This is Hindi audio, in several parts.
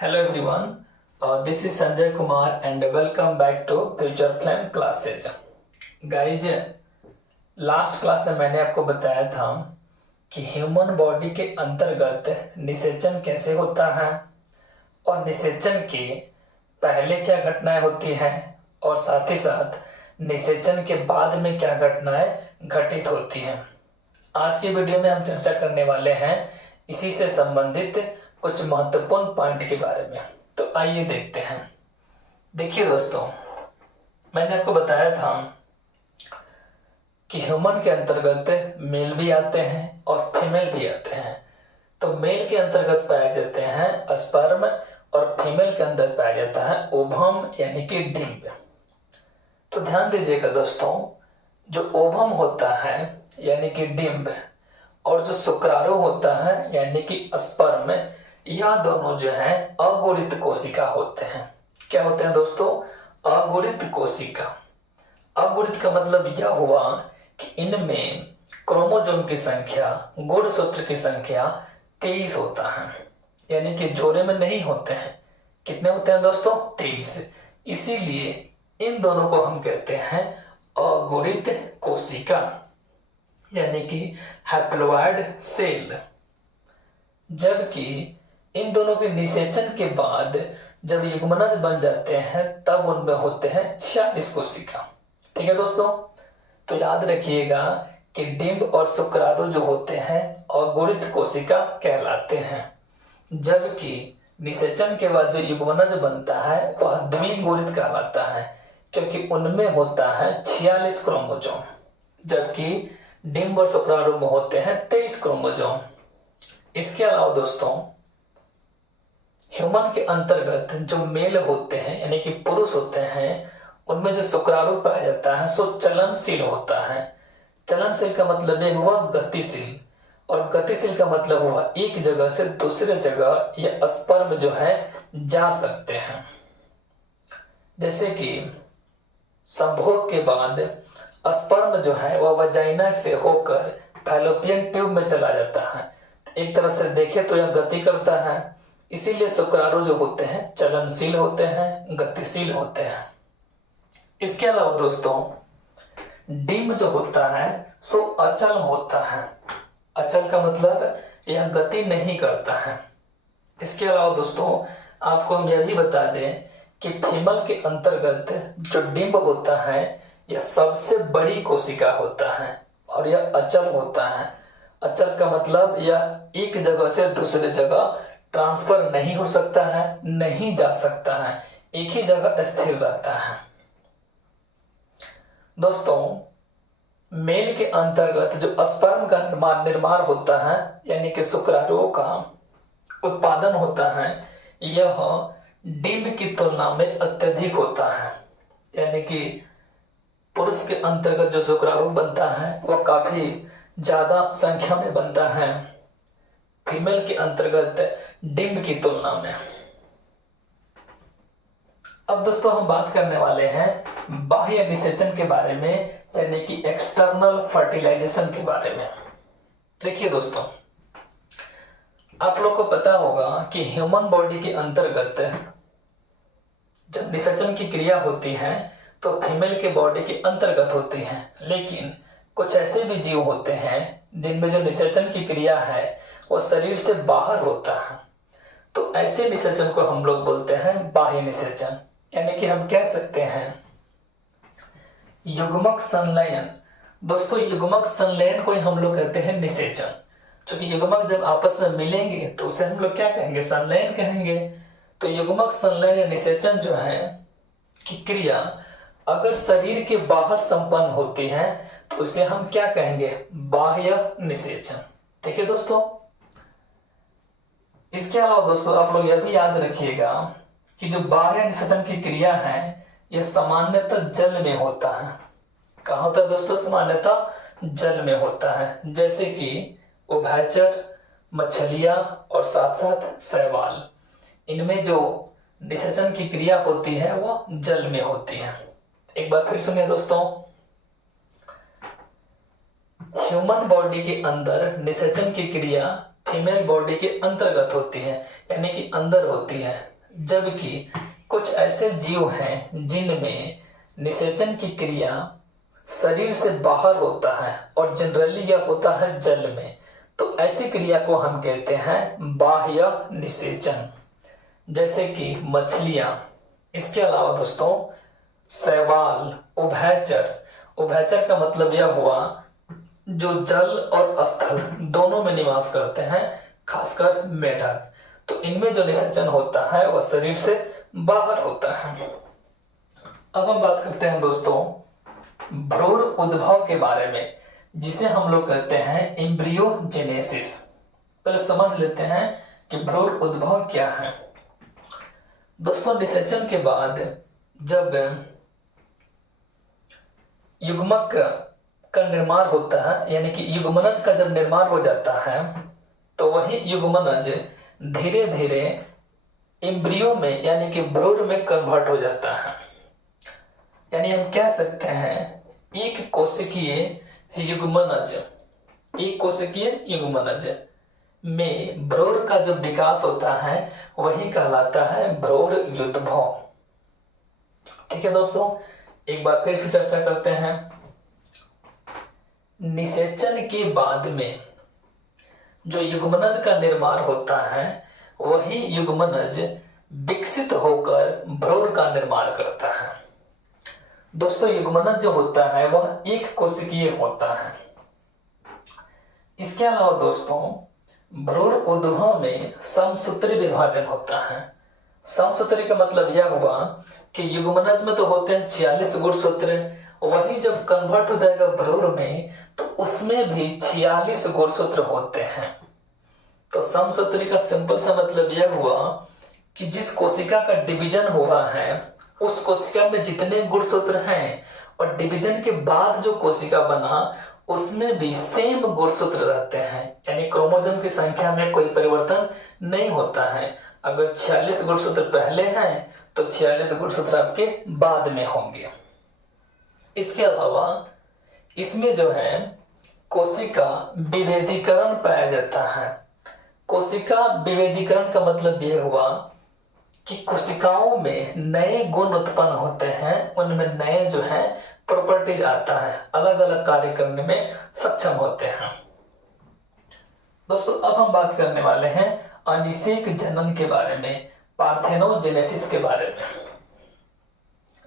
Hello everyone, this is Sanjay Kumar and welcome back to Future Flame Classes. Guys, last class में मैंने आपको बताया था कि ह्यूमन बॉडी के अंतर्गत निषेचन कैसे होता है और निषेचन के पहले क्या घटनाएं होती हैं और साथ ही साथ निषेचन के बाद में क्या घटनाएं घटित होती हैं। आज की वीडियो में हम चर्चा करने वाले हैं इसी से संबंधित कुछ महत्वपूर्ण पॉइंट के बारे में। तो आइए देखते हैं। देखिए दोस्तों, मैंने आपको बताया था कि ह्यूमन के अंतर्गत मेल भी आते हैं और फीमेल भी आते हैं। तो मेल के अंतर्गत पाए जाते हैं स्पर्म और फीमेल के अंदर पाया जाता है ओवम यानी कि डिंब। तो ध्यान दीजिएगा दोस्तों, जो ओवम होता है यानी कि डिंब और जो शुक्राणु होता है यानी कि स्पर्म, यह दोनों जो है अगुणित कोशिका होते हैं। क्या होते हैं दोस्तों? अगुणित कोशिका। अगुणित का मतलब यह हुआ कि इनमें क्रोमोसोम की संख्या, गुणसूत्र की संख्या 23 होता है, यानी कि जोड़े में नहीं होते हैं। कितने होते हैं दोस्तों? 23। इसीलिए इन दोनों को हम कहते हैं अगुणित कोशिका यानी कि हैप्लोइड सेल। जबकि इन दोनों के निषेचन के बाद जब युग्मनज बन जाते हैं तब उनमें होते हैं 46 कोशिका। ठीक है दोस्तों, तो याद रखिएगा कि डिंब और शुक्राणु जो होते हैं अगुणित कोशिका कहलाते हैं, जबकि निषेचन के बाद जो युग्मनज बनता है वह द्विगुणित कहलाता है, क्योंकि उनमें होता है 46 क्रोमोसोम, जबकि डिंब और शुक्राणु में होते हैं 23 क्रोमोसोम। इसके अलावा दोस्तों, ह्यूमन के अंतर्गत जो मेल होते हैं यानी कि पुरुष होते हैं, उनमें जो शुक्राणु पाया जाता है सो चलनशील होता है। चलनशील का मतलब यह हुआ गतिशील, और गतिशील का मतलब हुआ एक जगह से दूसरे जगह यह स्पर्म जो है जा सकते हैं। जैसे कि संभोग के बाद स्पर्म जो है वह वजाइना से होकर फैलोपियन ट्यूब में चला जाता है। एक तरह से देखें तो यह गति करता है, इसीलिए शुक्राणु जो होते हैं चलनशील होते हैं, गतिशील होते हैं। इसके अलावा दोस्तों, डिंब जो होता है सो अचल होता है। अचल का मतलब यह गति नहीं करता है। इसके अलावा दोस्तों, आपको हम यह भी बता दें कि फीमेल के अंतर्गत जो डिंब होता है यह सबसे बड़ी कोशिका होता है और यह अचल होता है। अचल का मतलब यह एक जगह से दूसरे जगह ट्रांसफर नहीं हो सकता है, नहीं जा सकता है, एक ही जगह स्थिर रहता है। दोस्तों, मेल के अंतर्गत जो स्पर्म का निर्माण होता है यानी कि शुक्राणुओं का उत्पादन होता है, यह डिंब की तुलना में अत्यधिक होता है। यानी कि पुरुष के अंतर्गत जो शुक्राणु बनता है वह काफी ज्यादा संख्या में बनता है फीमेल के अंतर्गत डिंब की तुलना में। अब दोस्तों, हम बात करने वाले हैं बाह्य निषेचन के बारे में, यानी कि एक्सटर्नल फर्टिलाइजेशन के बारे में। देखिए दोस्तों, आप लोग को पता होगा कि ह्यूमन बॉडी के अंतर्गत जब निषेचन की क्रिया होती है तो फीमेल के बॉडी के अंतर्गत होती है, लेकिन कुछ ऐसे भी जीव होते हैं जिनमें जो निषेचन की क्रिया है वो शरीर से बाहर होता है। तो ऐसे निषेचन को हम लोग बोलते हैं बाह्य निषेचन, यानी कि हम कह सकते हैं युग्मक संलयन। दोस्तों, युग्मक संलयन को ही हम लोग कहते हैं निषेचन। क्योंकि युग्मक जब आपस में मिलेंगे तो उसे हम लोग क्या कहेंगे? संलयन कहेंगे। तो युग्मक संलयन या निषेचन जो है की क्रिया अगर शरीर के बाहर संपन्न होती है तो उसे हम क्या कहेंगे? बाह्य निषेचन। ठीक है दोस्तों। इसके अलावा दोस्तों, आप लोग यह भी याद रखिएगा कि जो बाह्य निषेचन की क्रिया है यह सामान्यतः जल में होता है। कहाँ होता है दोस्तों? सामान्यतः जल में होता है, जैसे कि उभयचर, मछलियां और साथ साथ शैवाल। इनमें जो निषेचन की क्रिया होती है वह जल में होती है। एक बार फिर सुनिए दोस्तों, ह्यूमन बॉडी के अंदर निषेचन की क्रिया फीमेल बॉडी के अंतर्गत होती है, यानी कि अंदर होती है, जबकि कुछ ऐसे जीव हैं जिनमें निषेचन की क्रिया शरीर से बाहर होता है और जनरली यह होता है जल में। तो ऐसी क्रिया को हम कहते हैं बाह्य निषेचन, जैसे कि मछलियां। इसके अलावा दोस्तों शैवाल, उभयचर। उभयचर का मतलब यह हुआ जो जल और स्थल दोनों में निवास करते हैं, खासकर मेढक। तो इनमें जो निषेचन होता है वह शरीर से बाहर होता है। अब हम बात करते हैं दोस्तों भ्रूण उद्भव के बारे में, जिसे हम लोग कहते हैं एम्ब्रियोजेनेसिस। पहले समझ लेते हैं कि भ्रूण उद्भव क्या है। दोस्तों निषेचन के बाद जब युग्मक का निर्माण होता है, यानी कि युग्मनज का जब निर्माण हो जाता है, तो वही युग्मनज धीरे धीरे एम्ब्रियो में यानी कि भ्रूण में कन्वर्ट हो जाता है। यानी हम कह सकते हैं एक कोशिकीय युग्मनज, एक कोशिकीय युग्मनज में भ्रूण का जो विकास होता है वही कहलाता है भ्रूण युद्भव। ठीक है दोस्तों, एक बार फिर से चर्चा करते हैं। निषेचन के बाद में जो युग्मनज का निर्माण होता है वही युग्मनज विकसित होकर भ्रूण का निर्माण करता है। दोस्तों युग्मनज जो होता है वह एक कोशिकीय होता है। इसके अलावा दोस्तों भ्रूण उद्भव में समसूत्री विभाजन होता है। समसूत्री का मतलब यह हुआ कि युग्मनज में तो होते हैं 46 गुणसूत्र, वही जब कन्वर्ट हो जाएगा भ्रूण में तो उसमें भी 46 गुणसूत्र होते हैं। तो समसूत्री का सिंपल सा मतलब यह हुआ कि जिस कोशिका का डिवीजन हुआ है उस कोशिका में जितने गुणसूत्र हैं और डिवीजन के बाद जो कोशिका बना उसमें भी सेम गुणसूत्र रहते हैं, यानी क्रोमोसोम की संख्या में कोई परिवर्तन नहीं होता है। अगर 46 गुणसूत्र पहले हैं तो 46 गुणसूत्र आपके बाद में होंगे। इसके अलावा इसमें जो है कोशिका विभेदीकरण पाया जाता है। कोशिका विभेदीकरण का मतलब यह हुआ कि कोशिकाओं में नए गुण उत्पन्न होते हैं, उनमें नए जो है प्रॉपर्टीज आता है, अलग अलग कार्य करने में सक्षम होते हैं। दोस्तों अब हम बात करने वाले हैं अनिषेक जनन के बारे में, पार्थेनोजेनेसिस के बारे में।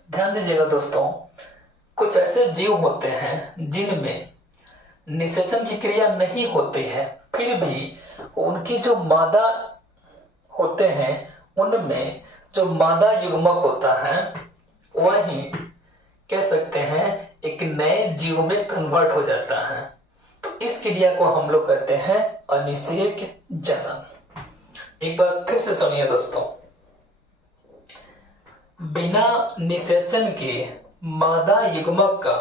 ध्यान दीजिएगा दोस्तों, कुछ ऐसे जीव होते हैं जिनमें निषेचन की क्रिया नहीं होती है, फिर भी उनकी जो मादा होते हैं उनमें जो मादा युग्मक होता है वही कह सकते हैं एक नए जीव में कन्वर्ट हो जाता है। तो इस क्रिया को हम लोग कहते हैं अनिषेक जनन। एक बार फिर से सुनिए दोस्तों, बिना निषेचन के मादा युग्मक का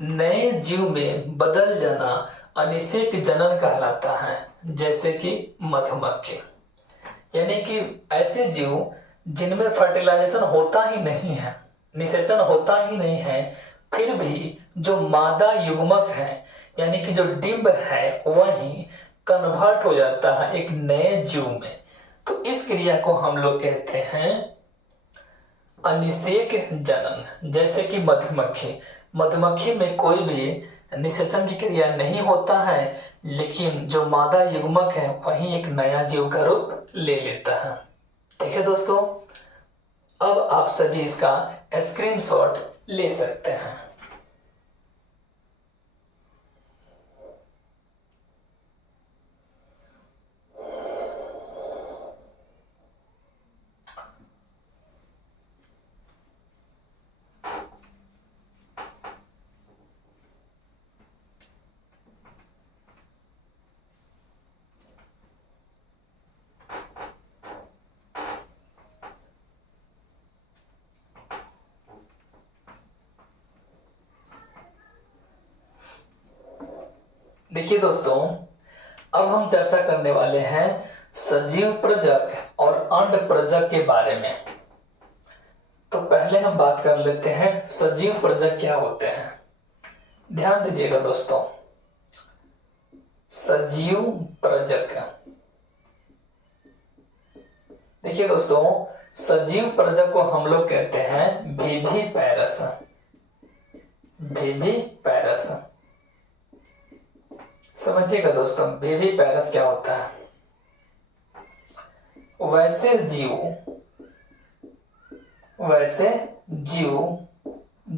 नए जीव में बदल जाना अनिषेक जनन कहलाता है, जैसे कि मधुमक्खी। यानी कि ऐसे जीव जिनमें फर्टिलाइजेशन होता ही नहीं है, निषेचन होता ही नहीं है, फिर भी जो मादा युग्मक है यानी कि जो डिंब है वही कन्वर्ट हो जाता है एक नए जीव में। तो इस क्रिया को हम लोग कहते हैं अनिषेक जनन। जैसे कि मधुमक्खी में कोई भी निषेचन की क्रिया नहीं होता है, लेकिन जो मादा युग्मक है वही एक नया जीव का रूप ले लेता है। ठीक है दोस्तों, अब आप सभी इसका स्क्रीनशॉट ले सकते हैं। देखिए दोस्तों, अब हम चर्चा करने वाले हैं सजीव प्रजक और अंड प्रजक के बारे में। तो पहले हम बात कर लेते हैं सजीव प्रजक क्या होते हैं। ध्यान दीजिएगा दोस्तों, सजीव प्रजक, देखिए दोस्तों सजीव प्रजक को हम लोग कहते हैं विविपैरस। विविपैरस समझिएगा दोस्तों, विविपैरस क्या होता है। वैसे जीव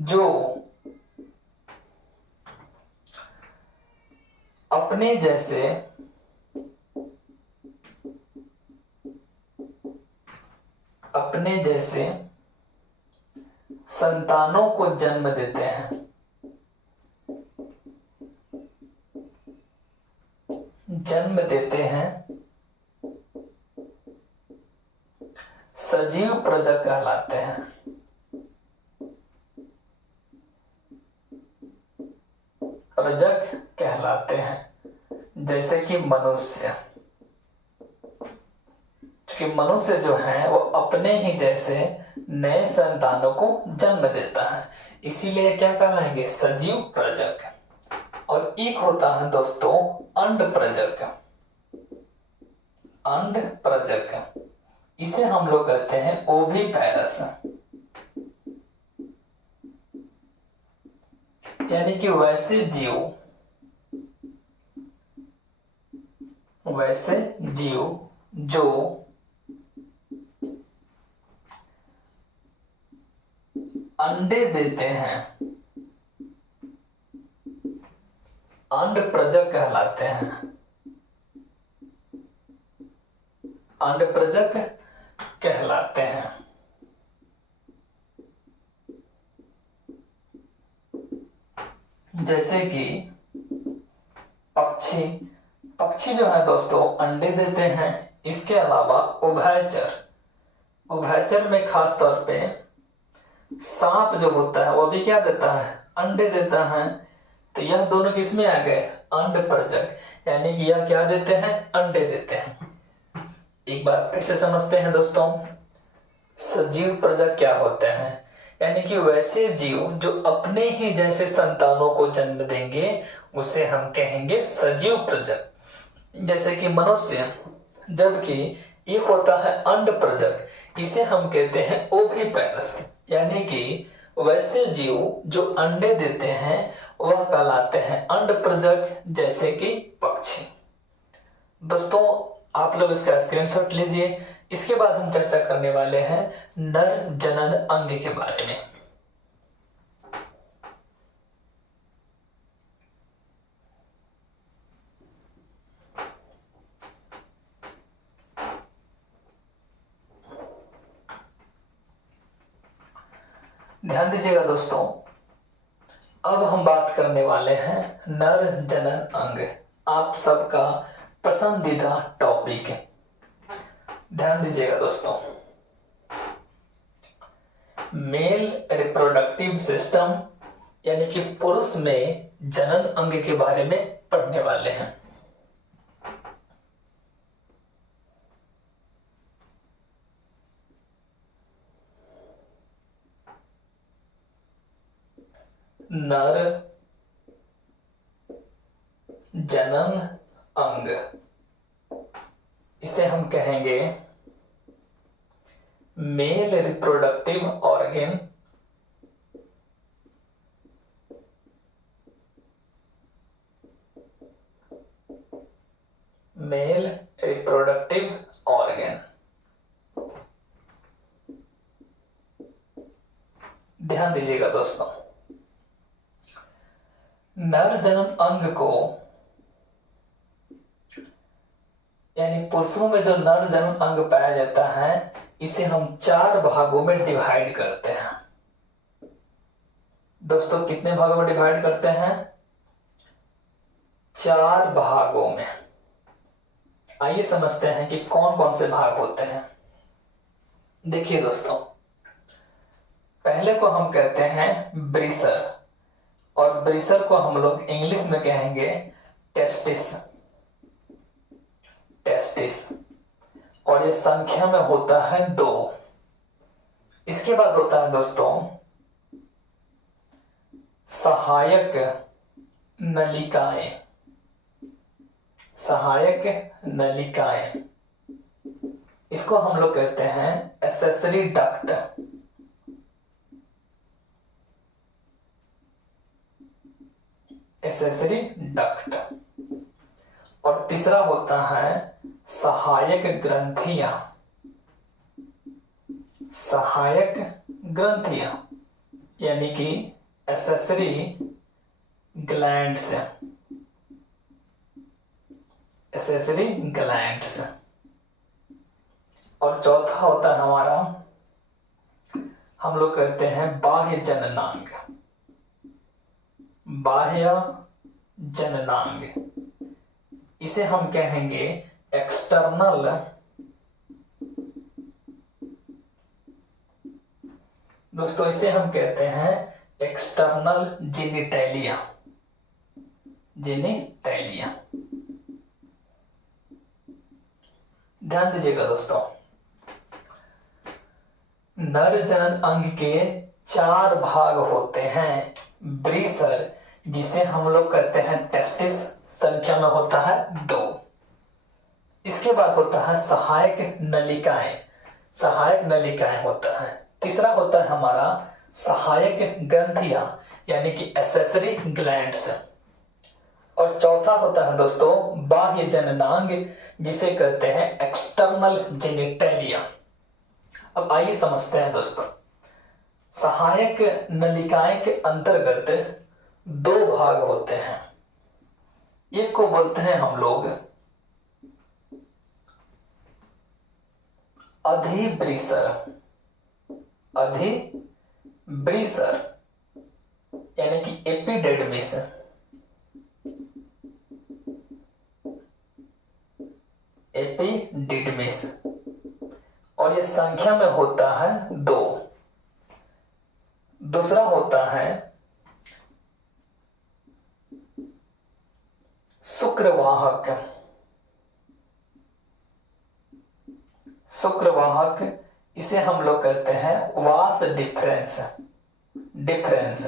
जो अपने जैसे संतानों को जन्म देते हैं। सजीव प्रजक कहलाते हैं। प्रजक कहलाते हैं। जैसे कि मनुष्य, क्योंकि मनुष्य जो है वो अपने ही जैसे नए संतानों को जन्म देता है, इसीलिए क्या कहलाएंगे, सजीव प्रजक। और एक होता है दोस्तों अंड प्रजक। अंड प्रजक इसे हम लोग कहते हैं ओविपैरस, यानी कि वैसे जीव जो अंडे देते हैं, अंड प्रजक कहलाते हैं। अंड प्रजक कहलाते हैं। जैसे कि पक्षी जो है दोस्तों अंडे देते हैं। इसके अलावा उभयचर में खास तौर पे सांप जो होता है वो भी क्या देता है, अंडे देता है। तो यह दोनों किसमें आ गए, अंड प्रजक, यानी कि यह क्या देते हैं, अंडे देते हैं। एक बार फिर से समझते हैं दोस्तों, सजीव प्रजक क्या होते हैं, यानी कि वैसे जीव जो अपने ही जैसे संतानों को जन्म देंगे उसे हम कहेंगे सजीव प्रजक, जैसे कि मनुष्य। जबकि एक होता है अंड प्रजक, इसे हम कहते हैं ओविपैरस, यानी कि वैसे जीव जो अंडे देते हैं वह कहलाते हैं अंड प्रजक, जैसे कि पक्षी। दोस्तों आप लोग इसका स्क्रीनशॉट लीजिए। इसके बाद हम चर्चा करने वाले हैं नर जनन अंग के बारे में। ध्यान दीजिएगा दोस्तों, अब हम बात करने वाले हैं नर जनन अंग, आप सबका पसंदीदा टॉपिक। ध्यान दीजिएगा दोस्तों, मेल रिप्रोडक्टिव सिस्टम यानी कि पुरुष में जनन अंग के बारे में पढ़ने वाले हैं। नर जनन अंग, इसे हम कहेंगे male reproductive organ. Male reproductive organ. ध्यान दीजिएगा दोस्तों, नर जनन अंग को यानी पुरुषों में जो नर जनन अंग पाया जाता है इसे हम 4 भागों में डिवाइड करते हैं। दोस्तों कितने भागों में डिवाइड करते हैं, 4 भागों में। आइए समझते हैं कि कौन कौन से भाग होते हैं। देखिए दोस्तों, पहले को हम कहते हैं ब्रीसर, और ब्रीसर को हम लोग इंग्लिश में कहेंगे टेस्टिस। और ये संख्या में होता है 2। इसके बाद होता है दोस्तों सहायक नलिकाएं। इसको हम लोग कहते हैं एक्सेसरी डक्ट। Accessory duct. और तीसरा होता है सहायक ग्रंथियां। सहायक ग्रंथियां यानी कि एक्सेसरी ग्लैंड्स। Accessory glands. और चौथा होता है हमारा, हम लोग कहते हैं बाह्य जननांग। बाह्य जननांग, इसे हम कहेंगे एक्सटर्नल दोस्तों, इसे हम कहते हैं एक्सटर्नल जेनिटैलिया। जेनिटैलिया, ध्यान दीजिएगा दोस्तों, नर जनन अंग के 4 भाग होते हैं। ब्रीसर, जिसे हम लोग कहते हैं टेस्टिस, संख्या में होता है 2। इसके बाद होता है सहायक नलिकाएं। सहायक नलिकाएं होता है। तीसरा होता है हमारा सहायक ग्रंथियां यानी कि एक्सेसरी ग्लैंड्स। और चौथा होता है दोस्तों बाह्य जननांग, जिसे कहते हैं एक्सटर्नल जेनिटैलिया। अब आइए समझते हैं दोस्तों, सहायक नलिकाएं के अंतर्गत 2 भाग होते हैं। एक को बोलते हैं हम लोग अधिब्रीसर। अधिब्रीसर यानी कि एपिडेडमिस। एपिडिडमिस, और ये संख्या में होता है 2। दूसरा होता है शुक्रवाहक। शुक्रवाहक, इसे हम लोग कहते हैं वास डिफरेंस। डिफरेंस,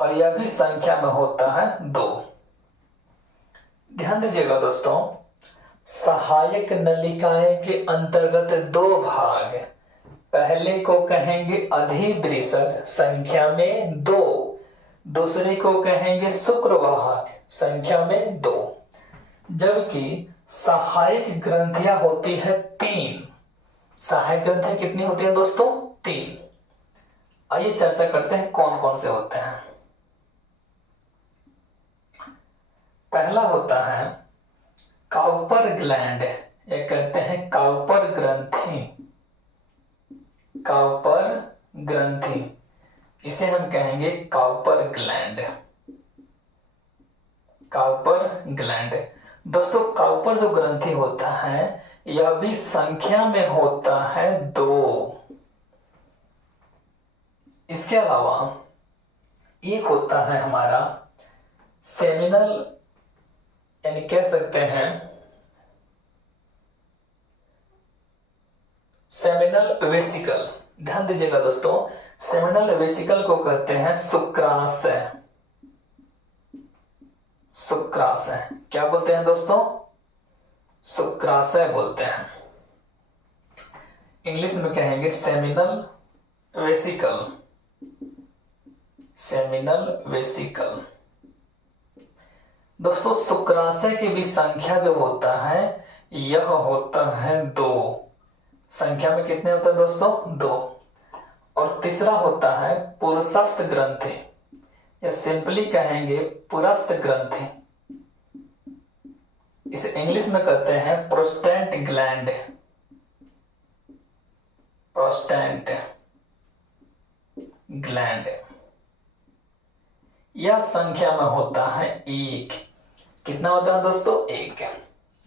और यह भी संख्या में होता है 2। ध्यान दीजिएगा दोस्तों, सहायक नलिकाएं के अंतर्गत 2 भाग। पहले को कहेंगे अधिब्रीसर, संख्या में 2। दूसरे को कहेंगे शुक्रवाहक, संख्या में 2। जबकि सहायक ग्रंथियां होती है 3। सहायक ग्रंथियां कितनी होती है दोस्तों? 3। आइए चर्चा करते हैं कौन कौन से होते हैं। पहला होता है काउपर ग्लैंड, ये कहते हैं काउपर ग्रंथि। काउपर ग्रंथि, इसे हम कहेंगे काउपर ग्लैंड। काउपर ग्लैंड दोस्तों, काउपर जो ग्रंथि होता है यह भी संख्या में होता है 2। इसके अलावा एक होता है हमारा सेमिनल, यानी कह सकते हैं सेमिनल वेसिकल। ध्यान दीजिएगा दोस्तों, सेमिनल वेसिकल को कहते हैं शुक्राशय। शुक्राशय क्या बोलते हैं दोस्तों? शुक्राशय बोलते हैं। इंग्लिश में कहेंगे सेमिनल वेसिकल। सेमिनल वेसिकल दोस्तों, शुक्राशय की भी संख्या जो होता है यह होता है 2। संख्या में कितने होते हैं दोस्तों? 2। और तीसरा होता है पुरुषस्थ ग्रंथि, या सिंपली कहेंगे पुरस्थ ग्रंथि। इसे इंग्लिश में कहते हैं प्रोस्टेट ग्लैंड। प्रोस्टेट ग्लैंड, यह संख्या में होता है 1। कितना होता है दोस्तों? 1।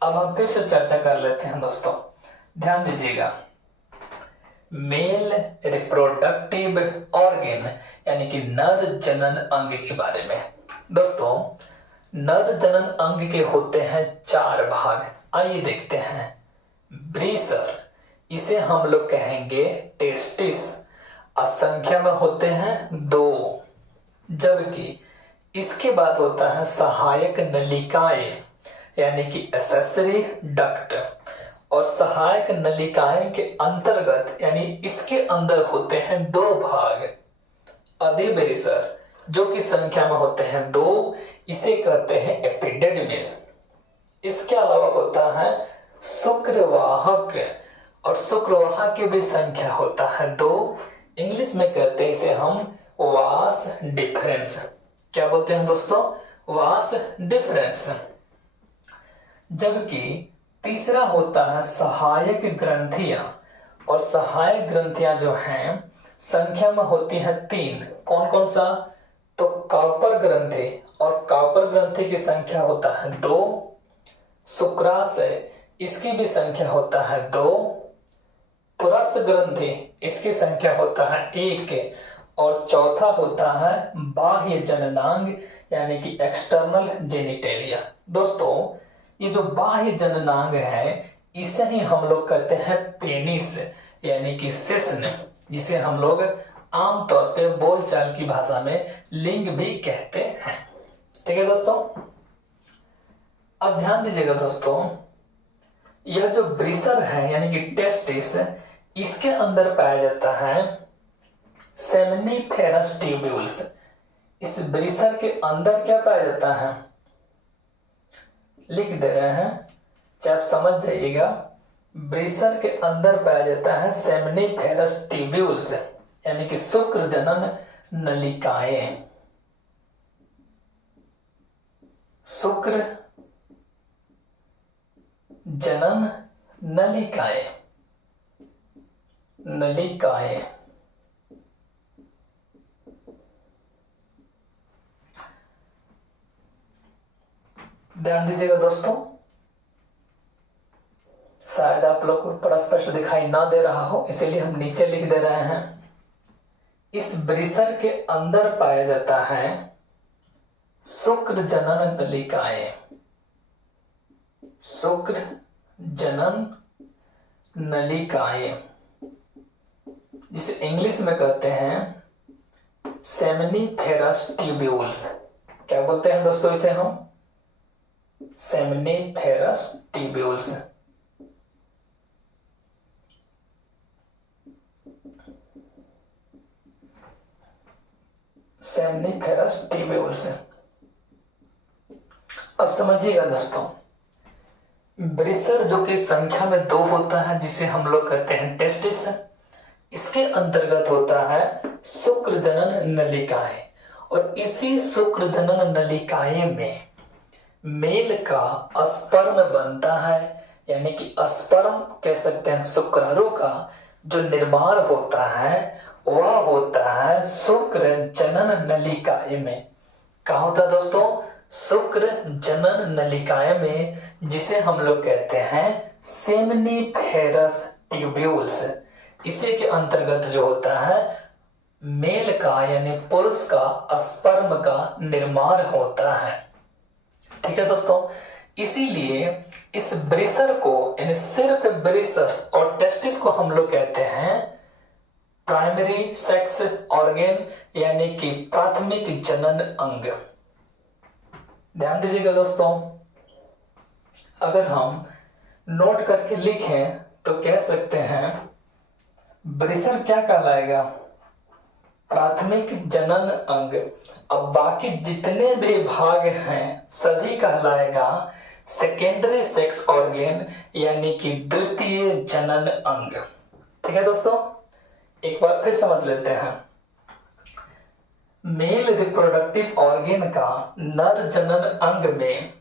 अब हम फिर से चर्चा कर लेते हैं दोस्तों, ध्यान दीजिएगा। मेल रिप्रोडक्टिव ऑर्गन यानी कि नर जनन अंग के बारे में। दोस्तों, नर जनन अंग के होते हैं 4 भाग। आइए देखते हैं। ब्रीसर, इसे हम लोग कहेंगे टेस्टिस, असंख्या में होते हैं 2। जबकि इसके बाद होता है सहायक नलिकाएं यानी कि एक्सेसरी डक्ट, और सहायक नलिकाएं के अंतर्गत यानी इसके अंदर होते हैं दो भाग, अधिबरिसर जो कि संख्या में होते हैं दो, इसे कहते हैं एपिडेडमिस। इसके अलावा होता है शुक्रवाहक, और शुक्रवाहक की भी संख्या होता है दो, इंग्लिश में कहते हैं इसे हम वास डिफरेंस। क्या बोलते हैं दोस्तों? Vas deferens. जबकि तीसरा होता है सहायक ग्रंथियां, और सहायक ग्रंथियां जो हैं संख्या में होती हैं तीन। कौन कौन सा? तो काउपर ग्रंथि, और काउपर ग्रंथि की संख्या होता है दो। शुक्राशय, इसकी भी संख्या होता है दो। पुरस्थ ग्रंथि, इसकी संख्या होता है एक। और चौथा होता है बाह्य जननांग यानी कि एक्सटर्नल जेनिटेलिया। दोस्तों ये जो बाह्य जननांग है इसे ही हम लोग कहते हैं पेनिस यानी कि शिश्न, जिसे हम लोग आमतौर पे बोलचाल की भाषा में लिंग भी कहते हैं। ठीक है दोस्तों, अब ध्यान दीजिएगा दोस्तों, यह जो ब्रिसर है यानी कि टेस्टिस, इसके अंदर पाया जाता है सेमनीफेरस ट्यूब्यूल्स। इस ब्रिसर के अंदर क्या पाया जाता है? लिख दे रहे हैं, चाहे आप समझ जाइएगा। ब्रिसर के अंदर पाया जाता है सेमनीफेरस ट्यूब्यूल्स यानी कि शुक्र जनन नलिकाएं। शुक्र जनन नलिकाएं, नलिकाएं। ध्यान दीजिएगा दोस्तों, शायद आप लोग को बड़ा स्पष्ट दिखाई ना दे रहा हो, इसीलिए हम नीचे लिख दे रहे हैं। इस ब्रिसर के अंदर पाया जाता है शुक्र जनन नलिकाएं, शुक्र जनन नलिकाएं, जिसे इंग्लिश में कहते हैं सेमनीफेरस ट्यूब्यूल्स। क्या बोलते हैं दोस्तों इसे हम? Seminiferous tubules. Seminiferous tubules. अब समझिएगा दोस्तों, ब्रिसर जो कि संख्या में दो होता है, जिसे हम लोग कहते हैं टेस्टिस, इसके अंतर्गत होता है शुक्र जनन नलिकाएं, और इसी शुक्र जनन नलिकाएं में मेल का स्पर्म बनता है, यानी कि स्पर्म कह सकते हैं शुक्राणु का जो निर्माण होता है वह होता है शुक्र जनन नलिकाएं में। कहा होता है दोस्तों? शुक्र जनन नलिकाएं में, जिसे हम लोग कहते हैं सेमनीफेरस ट्यूब्यूल्स। इसी के अंतर्गत जो होता है मेल का यानी पुरुष का स्पर्म का निर्माण होता है। ठीक है दोस्तों, इसीलिए इस ब्रिसर को यानी सिर्फ ब्रिसर और टेस्टिस को हम लोग कहते हैं प्राइमरी सेक्स ऑर्गन यानी कि प्राथमिक जनन अंग। ध्यान दीजिएगा दोस्तों, अगर हम नोट करके लिखें तो कह सकते हैं ब्रिसर क्या कहलाएगा? प्राथमिक जनन अंग। अब बाकी जितने भी भाग हैं सभी कहलाएगा सेकेंडरी सेक्स ऑर्गन यानी कि द्वितीय जनन अंग। ठीक है दोस्तों, एक बार फिर समझ लेते हैं। मेल रिप्रोडक्टिव ऑर्गन का नर जनन अंग में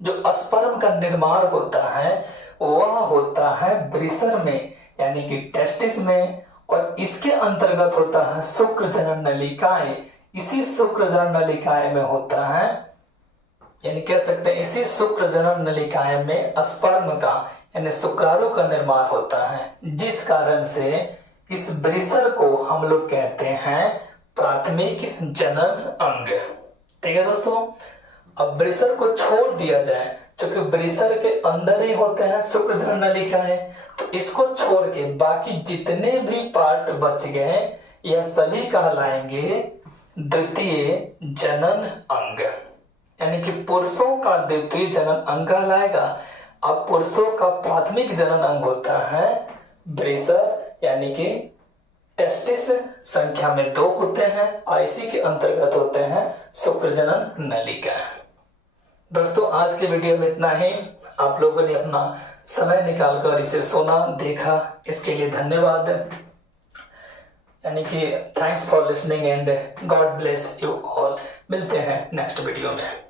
जो स्पर्म का निर्माण होता है वह होता है ब्रिसर में यानी कि टेस्टिस में, और इसके अंतर्गत होता है शुक्र जनन नलिकाएं। इसी शुक्र जनन नलिकाएं में होता है, यानी कह सकते हैं इसी शुक्र जनन नलिकाएं में स्पर्म का यानी शुक्राणु का निर्माण होता है, जिस कारण से इस ब्रिसर को हम लोग कहते हैं प्राथमिक जनन अंग। ठीक है दोस्तों, अब ब्रिसर को छोड़ दिया जाए, क्योंकि ब्रिसर के अंदर ही होते हैं शुक्र जनन नलिकाएं, तो इसको छोड़ के बाकी जितने भी पार्ट बच गए यह सभी कहलाएंगे द्वितीय जनन अंग। यानी कि पुरुषों का द्वितीय जनन अंग कहलाएगा। अब पुरुषों का प्राथमिक जनन अंग होता है ब्रेसर, यानी कि टेस्टिस संख्या में 2 होते हैं और इसी के अंतर्गत होते हैं शुक्रजनन नलिका। दोस्तों आज के वीडियो में इतना ही। आप लोगों ने अपना समय निकालकर इसे सुना, देखा, इसके लिए धन्यवाद। यानी कि thanks for listening and God bless you all. मिलते हैं नेक्स्ट वीडियो में।